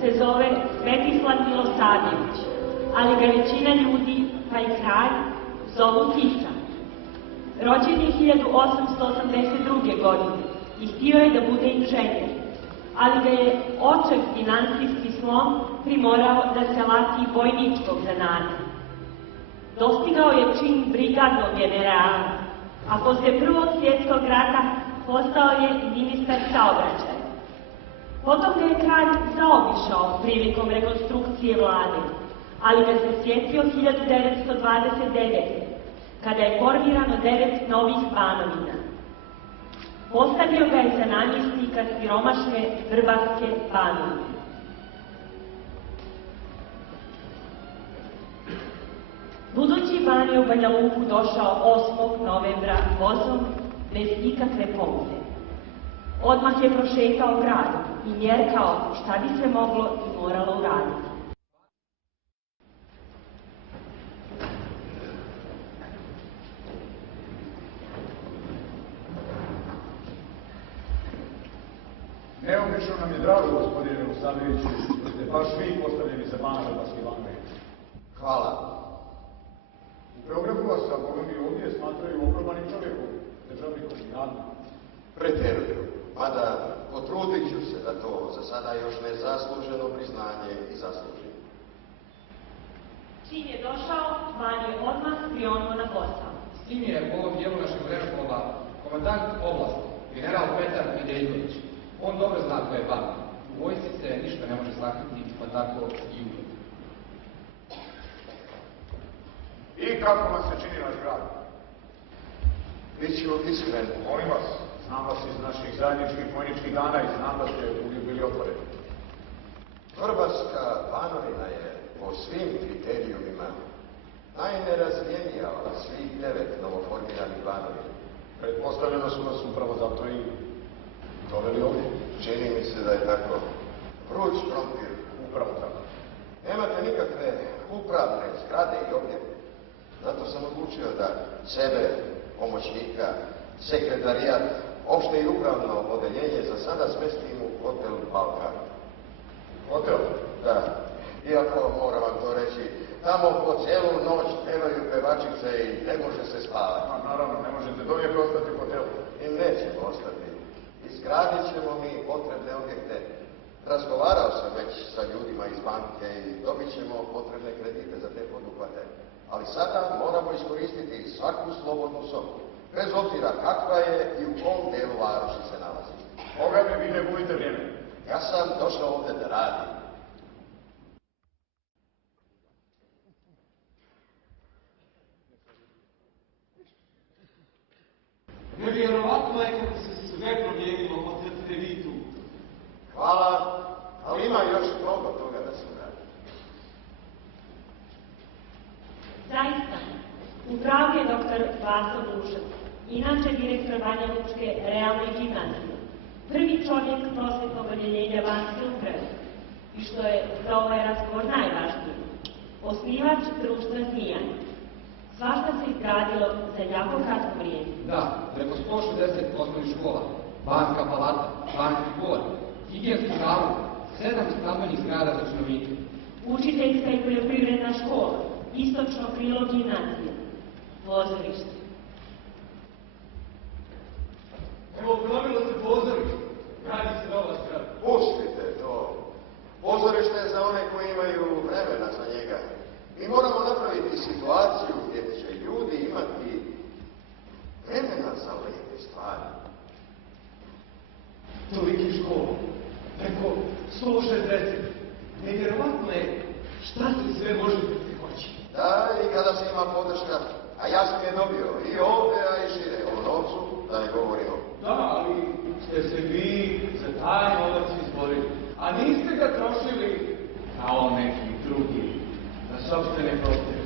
se zove Svetislav Milosavljević, ali ga većina ljudi, pa i kralj, zovu Tisa. Rođen je 1882. godine i htio je da bude inženjer, ali ga je očev finansijski slom primorao da se lati vojničkog zanata. Dostigao je čin brigadnog generala, a posle Prvog svjetskog rata postao je ministar saobraćaja. Potom ga je kralj zaobišao prilikom rekonstrukcije vlade, ali ga se sjetio 1929. kada je formirano 9 novih banovina. Postavio ga je za namjesnika siromašne Vrbarske banovine. Budući ban je u Banja Luku došao 8. novembra vozom bez ikakve ponude. Odmah je prošetao gradom i mjerkao šta bi se moglo i moralo uraditi. Neobično nam je drago, gospodine Milosavljeviću, što ste baš vi postavljeni za bana Vrbarske banove. Hvala. U Beogradu vas, a Boga mi ovdje, smatraju ogromanim čovjekom, državnikom i nadom. Pretjeruju, mada potrudit ću se da to za sada još nezasluženo priznanje i zaslužim. Čim je došao, ban je odmah prionuo na posao. S tim je u ovom dijelu našeg vremeplova komandant oblasti, general Petar Nedeljković. On dobro zna ko je ban. U vojsci se ništa ne može sakriti, pa tako i uvijek. I kako vam se čini naš grad? Biću iskren. Molim vas, znam vas iz naših zajedničkih vojničkih dana i znam da ste uvijek bili otvoreni. Vrbarska banovina je po svim kriterijumima najnerazvijenija od svih 9 novoformiranih banovina. Pretpostavljam da su nas upravo zato i doveli ovdje. Čini mi se da je tako. Vruć krompir. Upravo tako. Nemate nikakve upravne zgrade i objekte. Zato sam odlučio da sebe, pomoćnika, sekretarijat, opšte i upravno odeljenje za sada smestim u hotel Balkan. Hotel? Da. Iako, moram vam to reći, tamo po cijelu noć pevaju pevačice i ne može se spavati. A naravno, ne možete do vijeka ostati u hotelu. I nećemo ostati. Izgradit ćemo mi potrebne objekte. Razgovarao sam već sa ljudima iz banke i dobit ćemo potrebne kredite za te poduhvate. Ali sada moramo iskoristiti svaku slobodnu sobu, bez obzira kakva je i u kom delu varoši se nalazi. Boga me, vi ne gubite vrijeme. Ja sam došao ovdje da radim. Nevjerovatno je kako se sve promijenilo od kad ste vi tu. Hvala, ali ima još mnogo toga da se uradi. Zaista, u pravu je doktor Vaso Dušac, inače direktor Banja Lučke realne gimnazije, prvi čovjek prosvetnog odjeljenja vanjske uprave i što je za ovaj razgovor najvažnije, osnivač društva Zmijan. Svašta se izgradilo za jako kratko vrijeme. Da, preko 160 osnovnih škola, Banska palata, Banski dvor, higijenski zavod, 7 stambenih zgrada za činovnike. Učiteljska i poljoprivredna škola, istočno krilo gimnazije, pozorište. Evo, obnovilo se pozorište. Radi se nova zgrada. Pustite to. Pozorište je za one koji imaju vremena za njega. Mi moramo napraviti situaciju gdje će ljudi imati vremena za lepe stvari. Toliki škola. Preko 160. Nevjerovatno je šta se sve može da se hoće. Da, i kada se ima podrška, a ja sam je dobio i ovdje, a i šire, o novcu, da ne govorimo. Da, ali ste se vi za taj novac izborili, a niste ga trošili kao neki drugi, na sopstvene prohtjeve.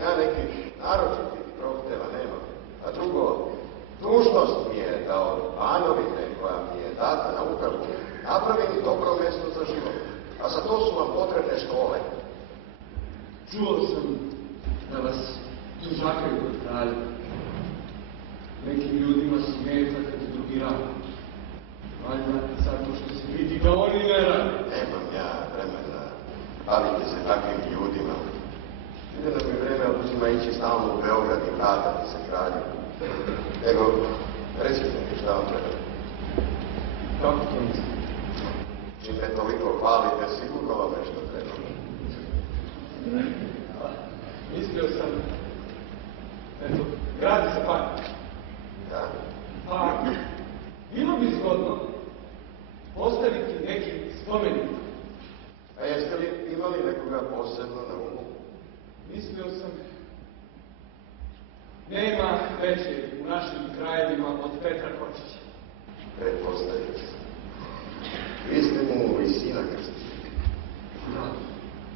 Ja nekih naročitih prohtjeva nemam. A drugo, dužnost mi je da od banovine koja mi je data na upravu napravim dobro mjesto za život. A za to su vam potrebne škole. Čuo sam da vas tužakaju kod kralja. Nekim ljudima smeta kad drugi radi. Valjda zato što se vidi da oni ne radi. Nemam ja bavite se takvim ljudima. Ide nam je vreme oduzima ići stalno u Beograd i vratati se kralju. Nego, recite mi šta vam treba. Kako to mislim? Čim me toliko hvalite, sigurno vam nešto treba. Mislio sam, eto, gradi se park. Da? Pa, bilo bi zgodno postaviti neki spomenik. A jeste li imali nekoga posebno na umu? Mislio sam, nema veće u našim krajevima od Petra Kočića. Pretpostavio sam. Vi ste mu i sina krstili.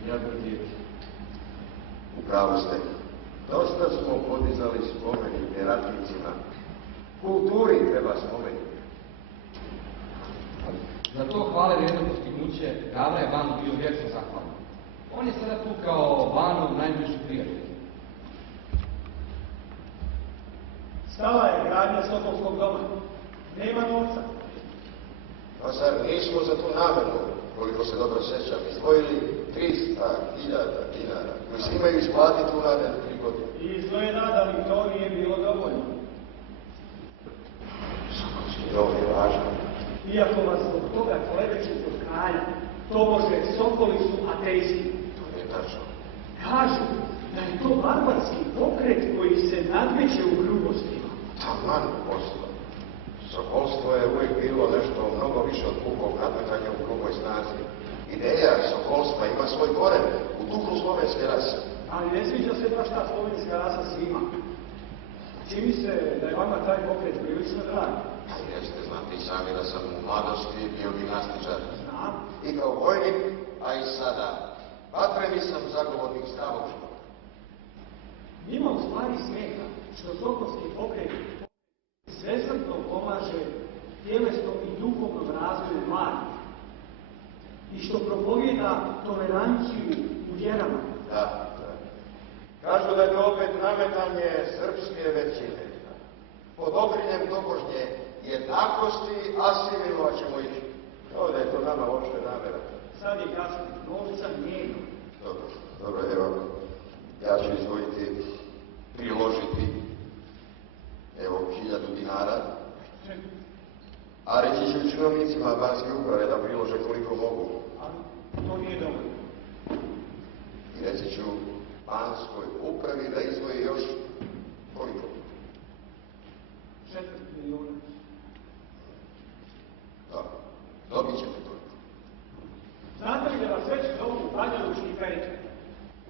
Ja Gordijević. Upravo ste. Dosta smo podizali spomenike ratnicima. Kulturi treba spomenik. Za to hvale vrijedno postignuće Gavra je Banu bio vječno zahvalan. On je sada tu kao Banov najbliži prijatelj. Stala je gradnja Sokolskog doma. Nema novca. Pa zar nismo za tu namenu, koliko se dobro sjećam, izdvojili 300.000 dinara, koji se imaju isplatiti u naredne 3 godine? I izgleda da mi to nije bilo dovoljno. Sokolski dom je važan. Iako vas zbog toga kleveću kod kralja, tobože Sokoli su ateisti. To nije tačno. Kažu da je to barbarski pokret koji se nadmeće u grubostima. Taman posla. Sokolstvo je uvijek bilo nešto mnogo više od pukog nadmetanja u gruboj snazi. Ideja sokolstva ima svoj koren u duhu slovenske rase. Ali ne sviđa se baš ta slovenska rasa svima. Čini se da je vama taj pokret prilično drag. Jeste, znate i sami da sam u mladosti bio gimnastičar. Znam. I kao vojnik, a i sada. Vatreni sam zagovornik zdravog života. Njima u stvari smeta što Sokolski pokret svesrdno pomaže tjelesnom i duhovnom razvoju mladih i što propovjeda toleranciju u vjerama. Da. Kažu da je to opet nametanje srpske većine. Pod okriljem tobožnje jednakosti asimilovat ćemo ih. Kao da je to nama uopšte namera. Sad je kasno, novca nema. Dobro, evo, ja ću izdvojiti, priložiti, evo, 1000 dinara, a reći ću činovnicima banske uprave da prilože koliko mogu. Ali to nije dobro. I reći ću banskoj upravi da izdvoji još koliko? 4 milijuna. Da, dobit ćete toliko. Znate li da vas već zovu Banjalučki Petar?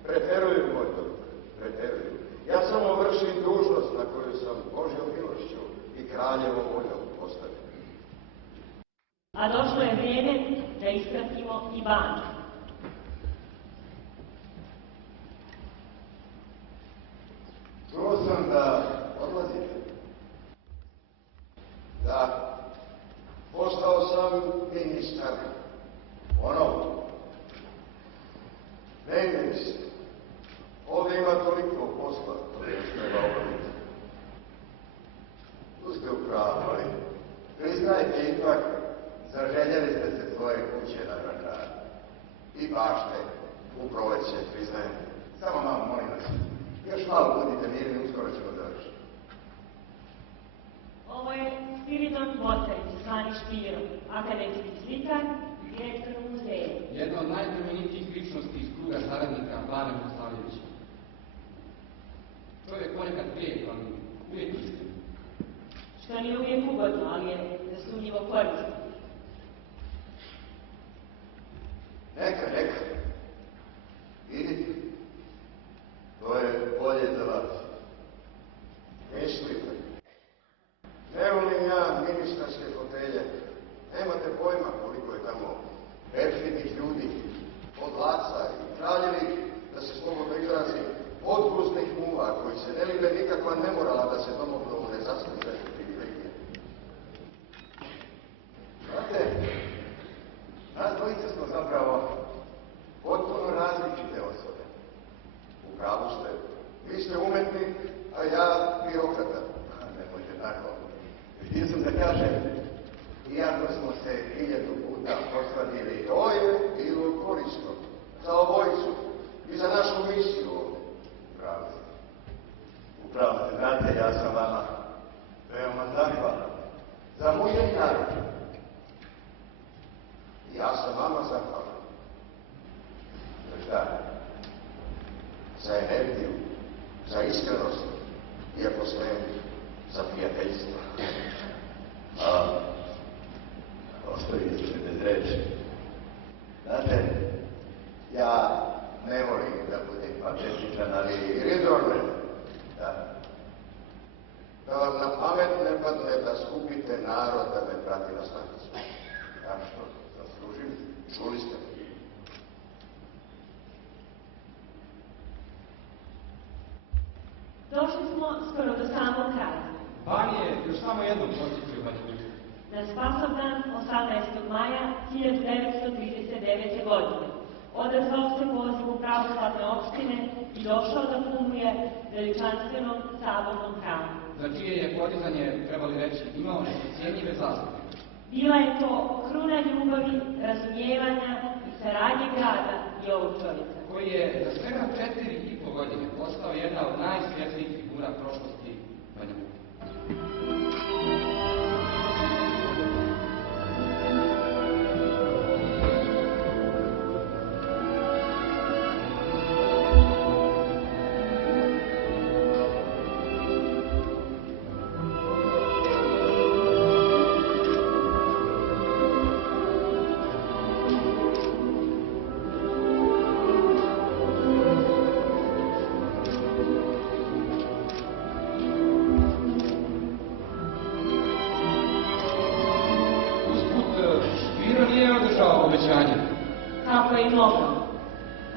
Preteruju, moj doktor, preteruju. Ja samo vršim dužnost na koju sam Božjom milošću i kraljevom voljom postavio. A došlo je vrijeme da ispratimo i Banju. Čuo sam da odlazite. Da, postao sam ministar. Ne ide mi se. Ovdje ima toliko posla, to još treba obaviti. Tu ste u pravu, ali priznajte ipak, zaželjeli ste se svoje kuće na Vračaru. I bašte, u proleće, priznajem. Samo malo, molim vas. Još malo budite mirni, uskoro ćemo završiti. Ovo je Spiridon Bocarić, zvani Špiro, akademski slikar, direktor muzeja. Jedna od najplemenitijih ličnosti iz kruga saradnika Bana Milosavljevića. Čovjek ponekad prije, ali uvijek iskren. Što nije uvijek ugodno, ali je nesumnjivo korisno. Neka. Vidite, to je bolje za vas. Mislite, ne volim ja ministarske fotelje. Nemate pojma koliko je tamo perfidnih ljudi, podlaca i kraljevih, da se slobodno izrazim, odgruznih muva koji se ne libe nikakva nemorala da se domognu ne zaslužene privilegije. Znate, nas dvojica smo zapravo energiju, za iskrenost, iako sve za prijateljstvo. Ostavite se bez reči. Znate, ja ne volim da budem patetičan, ali rizorne. Da vam na pamet ne padne da skupite narod da me prati na stanicu. Ja što zaslužim, čuli ste me. Došli smo skoro do samog kraja. Ban je još samo jednom posjetio Banja Luku. Na Spasovdan 18. maja 1939. godine odazvao se pozivu pravoslavne opštine i došao da kumuje veličanstvenom sabornom hramu. Za čije je podizanje, trebali reći, imao nesocijenjive zasluge. Bila je to kruna ljubavi, razumijevanja i saradnje grada i ovog čovjeka. Koji je za svega 4,5 godine postao jedna od najsvjetlijih figura prošlosti Banja Luke. Nije održao obećanje. Kako je i mogao,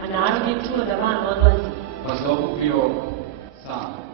a narod je čuo da van odlazi. Pa se okupio sam.